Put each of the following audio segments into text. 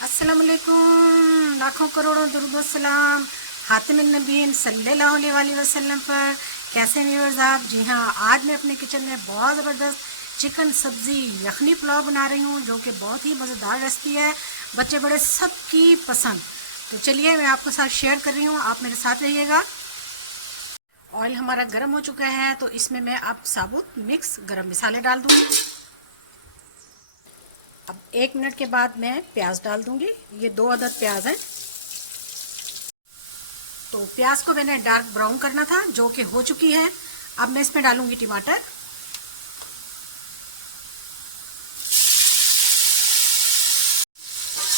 अस्सलाम वालेकुम, लाखों करोड़ों दुरूद सलाम हातिमुन नबीय्यीन सल्लल्लाहु अलैहि वसल्लम पर। कैसे व्यूअर्स आप? जी हाँ, आज मैं अपने किचन में बहुत ज़बरदस्त चिकन सब्ज़ी यखनी पुलाव बना रही हूँ, जो कि बहुत ही मज़ेदार रेसिपी है। बच्चे बड़े सबकी पसंद। तो चलिए मैं आपके साथ शेयर कर रही हूँ, आप मेरे साथ रहिएगा। ऑयल हमारा गर्म हो चुका है, तो इसमें मैं अब साबुत मिक्स गरम मसाले डाल दूँगी। अब 1 मिनट के बाद मैं प्याज डाल दूंगी। ये 2 अदद प्याज है। तो प्याज को मैंने डार्क ब्राउन करना था, जो कि हो चुकी है। अब मैं इसमें डालूंगी टमाटर।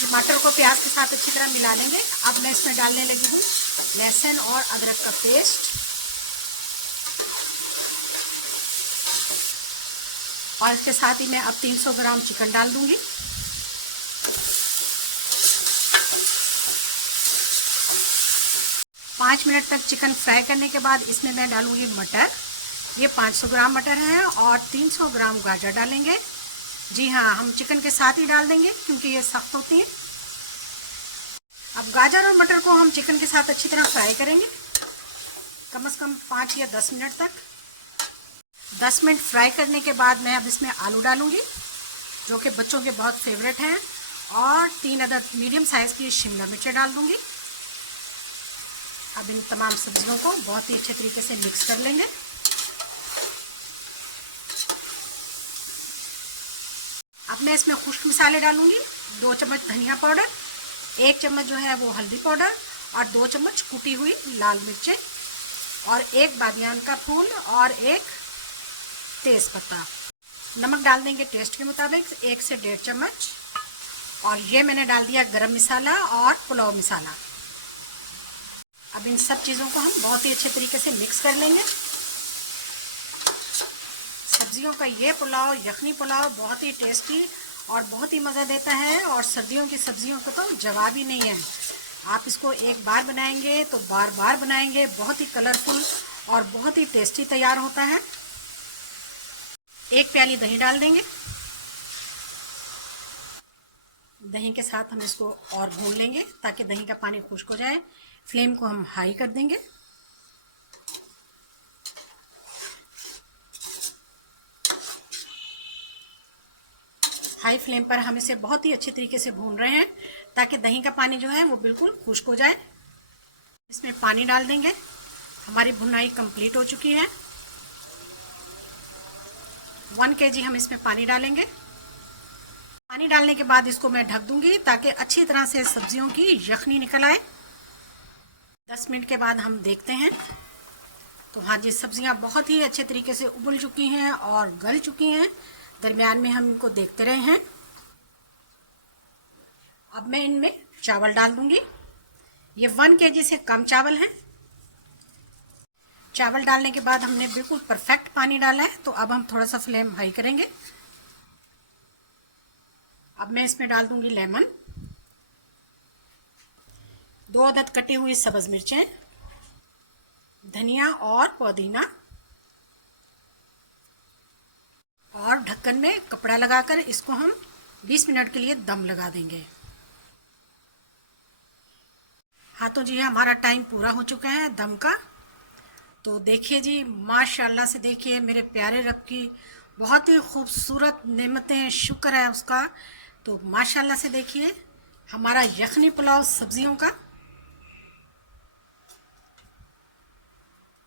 टमाटर को प्याज के साथ अच्छी तरह मिला लेंगे। अब मैं इसमें डालने लगी हूँ लहसुन और अदरक का पेस्ट, और इसके साथ ही मैं अब 300 ग्राम चिकन डाल दूंगी। पाँच मिनट तक चिकन फ्राई करने के बाद इसमें मैं डालूंगी मटर। ये 500 ग्राम मटर है और 300 ग्राम गाजर डालेंगे। जी हाँ, हम चिकन के साथ ही डाल देंगे क्योंकि ये सख्त होती है। अब गाजर और मटर को हम चिकन के साथ अच्छी तरह फ्राई करेंगे, कम से कम 5 या 10 मिनट तक। 10 मिनट फ्राई करने के बाद मैं अब इसमें आलू डालूंगी, जो कि बच्चों के बहुत फेवरेट हैं, और 3 अदद मीडियम साइज़ की शिमला मिर्चें डाल दूंगी। अब इन तमाम सब्जियों को बहुत ही अच्छे तरीके से मिक्स कर लेंगे। अब मैं इसमें खुश्क मसाले डालूंगी। 2 चम्मच धनिया पाउडर, 1 चम्मच जो है वो हल्दी पाउडर, और 2 चम्मच कुटी हुई लाल मिर्चें, और 1 बादियान का फूल, और 1 तेज पत्ता। नमक डाल देंगे टेस्ट के मुताबिक, 1 से 1.5 चम्मच। और ये मैंने डाल दिया गरम मसाला और पुलाव मसाला। अब इन सब चीज़ों को हम बहुत ही अच्छे तरीके से मिक्स कर लेंगे। सब्जियों का ये पुलाव, यखनी पुलाव, बहुत ही टेस्टी और बहुत ही मज़ा देता है, और सर्दियों की सब्जियों का तो जवाब ही नहीं है। आप इसको एक बार बनाएंगे तो बार बार बनाएंगे। बहुत ही कलरफुल और बहुत ही टेस्टी तैयार होता है। 1 प्याली दही डाल देंगे। दही के साथ हम इसको और भून लेंगे ताकि दही का पानी खुश्क हो जाए। फ्लेम को हम हाई कर देंगे। हाई फ्लेम पर हम इसे बहुत ही अच्छे तरीके से भून रहे हैं ताकि दही का पानी जो है वो बिल्कुल खुश्क हो जाए। इसमें पानी डाल देंगे। हमारी भुनाई कंप्लीट हो चुकी है। 1 kg हम इसमें पानी डालेंगे। पानी डालने के बाद इसको मैं ढक दूंगी ताकि अच्छी तरह से सब्जियों की यखनी निकल आए। 10 मिनट के बाद हम देखते हैं। तो हाँ जी, सब्जियां बहुत ही अच्छे तरीके से उबल चुकी हैं और गल चुकी हैं। दरमियान में हम इनको देखते रहे हैं। अब मैं इनमें चावल डाल दूंगी। ये 1 kg से कम चावल हैं। चावल डालने के बाद हमने बिल्कुल परफेक्ट पानी डाला है, तो अब हम थोड़ा सा फ्लेम हाई करेंगे। अब मैं इसमें डाल दूंगी लेमन, 2 अदद कटी हुई सब्ज मिर्चें, धनिया और पुदीना, और ढक्कन में कपड़ा लगाकर इसको हम 20 मिनट के लिए दम लगा देंगे। हाँ तो जी, हमारा टाइम पूरा हो चुका है दम का। तो देखिए जी, माशाल्लाह से देखिए मेरे प्यारे रब की बहुत ही खूबसूरत नेमतें, शुक्र है उसका। तो माशाल्लाह से देखिए हमारा यखनी पुलाव सब्जियों का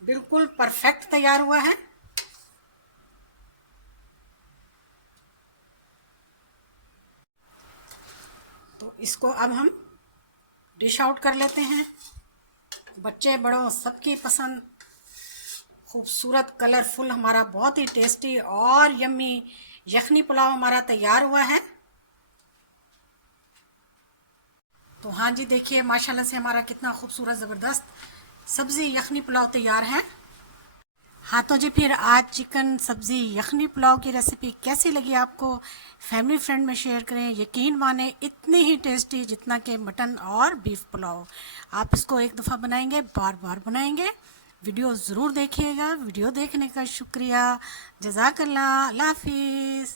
बिल्कुल परफेक्ट तैयार हुआ है। तो इसको अब हम डिश आउट कर लेते हैं। बच्चे बड़ों सबकी पसंद, खूबसूरत कलरफुल हमारा बहुत ही टेस्टी और यम्मी यखनी पुलाव हमारा तैयार हुआ है। तो हाँ जी, देखिए माशाल्लाह से हमारा कितना खूबसूरत ज़बरदस्त सब्ज़ी यखनी पुलाव तैयार है। हाँ तो जी, फिर आज चिकन सब्ज़ी यखनी पुलाव की रेसिपी कैसी लगी आपको? फैमिली फ्रेंड में शेयर करें। यकीन माने इतनी ही टेस्टी जितना कि मटन और बीफ पुलाव। आप इसको एक दफ़ा बनाएंगे, बार बार बनाएंगे। वीडियो ज़रूर देखिएगा। वीडियो देखने का शुक्रिया। जज़ाकल्लाह। अल्लाह हाफिज़।